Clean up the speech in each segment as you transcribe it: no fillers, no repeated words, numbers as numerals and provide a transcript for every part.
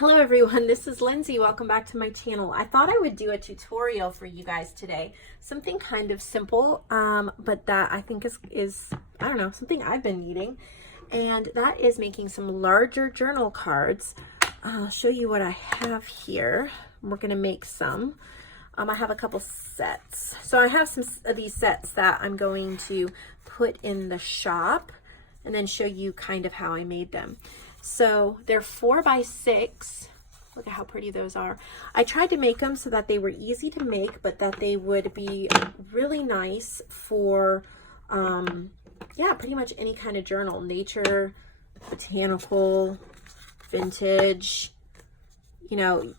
Hello everyone, this is Lindsay. Welcome back to my channel. I thought I would do a tutorial for you guys today. Something kind of simple, but that I think is I don't know, something I've been needing. And that is making some larger journal cards. I'll show you what I have here. We're gonna make some. I have a couple sets. So I have some of these sets that I'm going to put in the shop and then show you kind of how I made them. So they're 4x6. Look at how pretty those are. I tried to make them so that they were easy to make, but that they would be really nice for, yeah, pretty much any kind of journal. Nature, botanical, vintage, you know,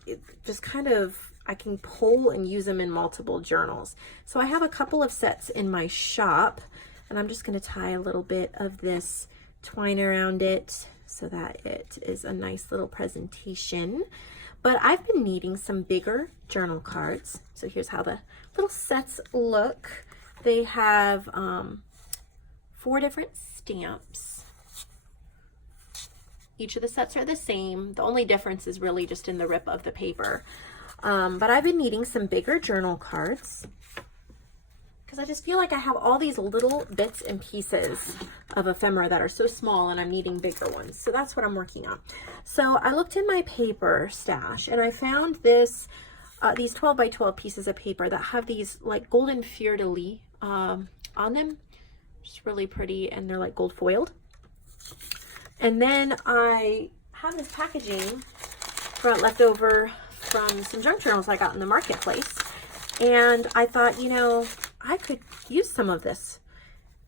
just kind of, I can pull and use them in multiple journals. So I have a couple of sets in my shop, and I'm just going to tie a little bit of this twine around it so that it is a nice little presentation. But I've been needing some bigger journal cards. So here's how the little sets look. They have 4 different stamps. Each of the sets are the same. The only difference is really just in the rip of the paper. But I've been needing some bigger journal cards because I just feel like I have all these little bits and pieces of ephemera that are so small, and I'm needing bigger ones. So that's what I'm working on. So I looked in my paper stash and I found this, these 12x12 pieces of paper that have these like golden fleur-de-lis on them. Just really pretty, and they're like gold foiled. And then I have this packaging left over from some junk journals I got in the marketplace. And I thought, you know, I could use some of this.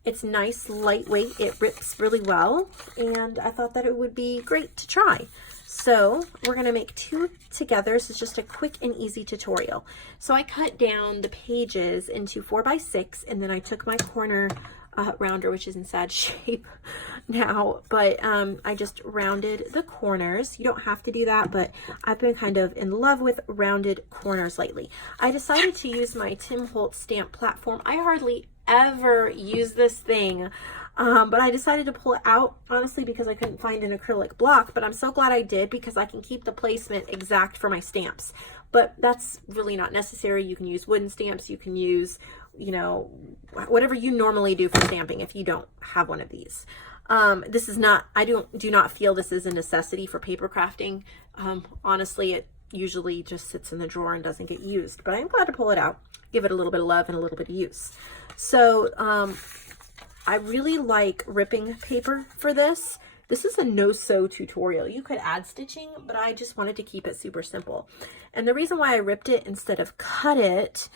It's nice, lightweight, it rips really well, and I thought that it would be great to try. So we're gonna make 2 together. This is just a quick and easy tutorial. So I cut down the pages into 4x6, and then I took my corner rounder, which is in sad shape now, but I just rounded the corners. You don't have to do that, but I've been kind of in love with rounded corners lately. I decided to use my Tim Holtz stamp platform. I hardly ever use this thing, but I decided to pull it out, honestly, because I couldn't find an acrylic block, but I'm so glad I did because I can keep the placement exact for my stamps. But that's really not necessary. You can use wooden stamps, you can use, you know, whatever you normally do for stamping if you don't have one of these. This is not, I do not feel this is a necessity for paper crafting. Honestly, it usually just sits in the drawer and doesn't get used, but I'm glad to pull it out, give it a little bit of love and a little bit of use. So I really like ripping paper for this. This is a no-sew tutorial. You could add stitching, but I just wanted to keep it super simple. And the reason why I ripped it instead of cut it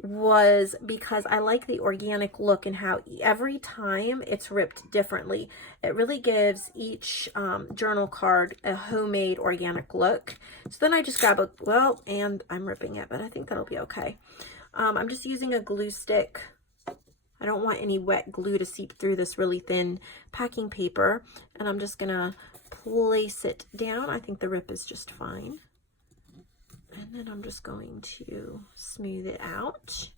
was because I like the organic look and how every time it's ripped differently. It really gives each journal card a homemade organic look. So then I just grab a, well, and I'm ripping it, but I think that'll be okay. I'm just using a glue stick. I don't want any wet glue to seep through this really thin packing paper, and I'm just gonna place it down. I think the rip is just fine. And then I'm just going to smooth it out.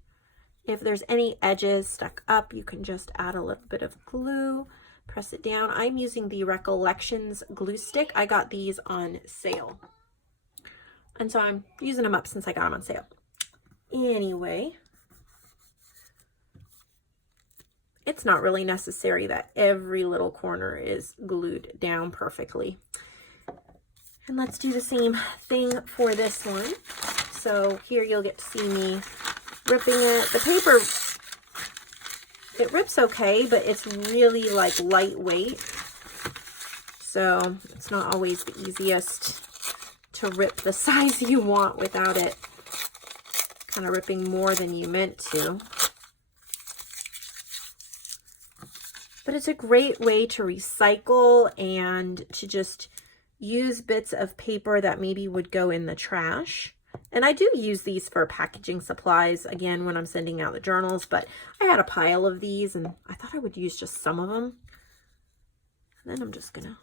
If there's any edges stuck up, you can just add a little bit of glue, press it down. I'm using the Recollections glue stick. I got these on sale, and so I'm using them up since I got them on sale. Anyway, it's not really necessary that every little corner is glued down perfectly. And let's do the same thing for this one. So here you'll get to see me ripping it. The paper, it rips okay, but it's really like lightweight. So it's not always the easiest to rip the size you want without it kind of ripping more than you meant to. But it's a great way to recycle and to just use bits of paper that maybe would go in the trash. And I do use these for packaging supplies, again, when I'm sending out the journals, but I had a pile of these and I thought I would use just some of them. And then I'm just gonna,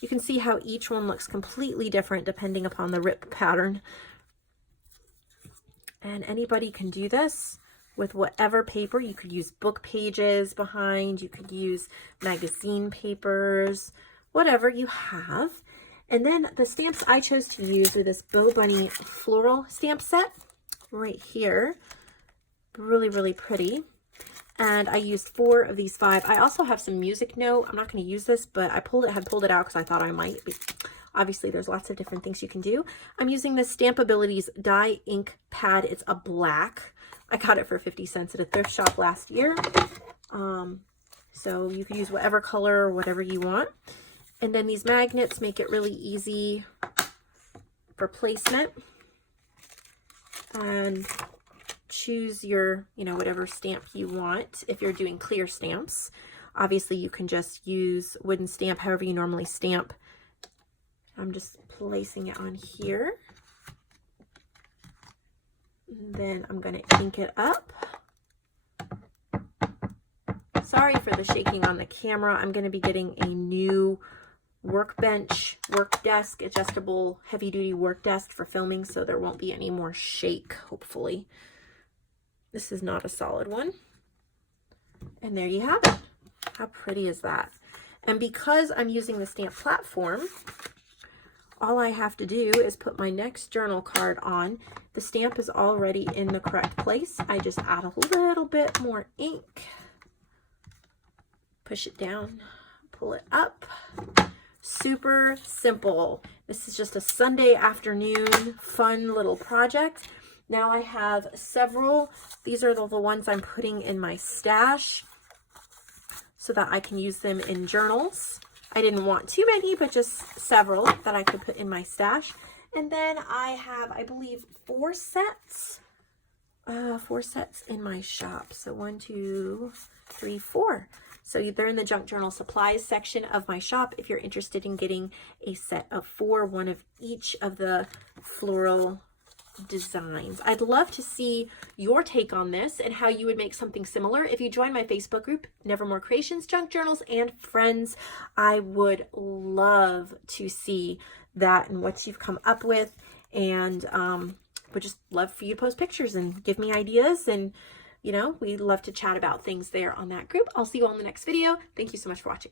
you can see how each one looks completely different depending upon the rip pattern. And anybody can do this with whatever paper. You could use book pages behind, you could use magazine papers, whatever you have. And then the stamps I chose to use are this Bo Bunny floral stamp set right here. Really, really pretty. And I used 4 of these 5. I also have some music note. I'm not going to use this, but I had pulled it out because I thought I might be. Obviously, there's lots of different things you can do. I'm using this Stamp Abilities dye ink pad. It's a black. I got it for 50 cents at a thrift shop last year. So you can use whatever color or whatever you want. And then these magnets make it really easy for placement. And choose your, whatever stamp you want. If you're doing clear stamps, obviously you can just use wooden stamp, however you normally stamp. I'm just placing it on here. And then I'm going to ink it up. Sorry for the shaking on the camera. I'm going to be getting a new workbench, work desk, adjustable heavy-duty work desk for filming, so there won't be any more shake, hopefully. This is not a solid one. And there you have it. How pretty is that? And because I'm using the stamp platform, all I have to do is put my next journal card on. The stamp is already in the correct place. I just add a little bit more ink. Push it down, pull it up. Super simple. This is just a Sunday afternoon fun little project. Now I have several. These are the ones I'm putting in my stash so that I can use them in journals. I didn't want too many, but just several that I could put in my stash. And then I have, I believe, 4 sets. 4 sets in my shop. So 1, 2, 3, 4. So they're in the junk journal supplies section of my shop if you're interested in getting a set of 4, one of each of the floral designs. I'd love to see your take on this and how you would make something similar. If you join my Facebook group, Nevermore Creations, Junk Journals, and Friends, I would love to see that and what you've come up with, and would just love for you to post pictures and give me ideas, and we love to chat about things there on that group. I'll see you all in the next video. Thank you so much for watching.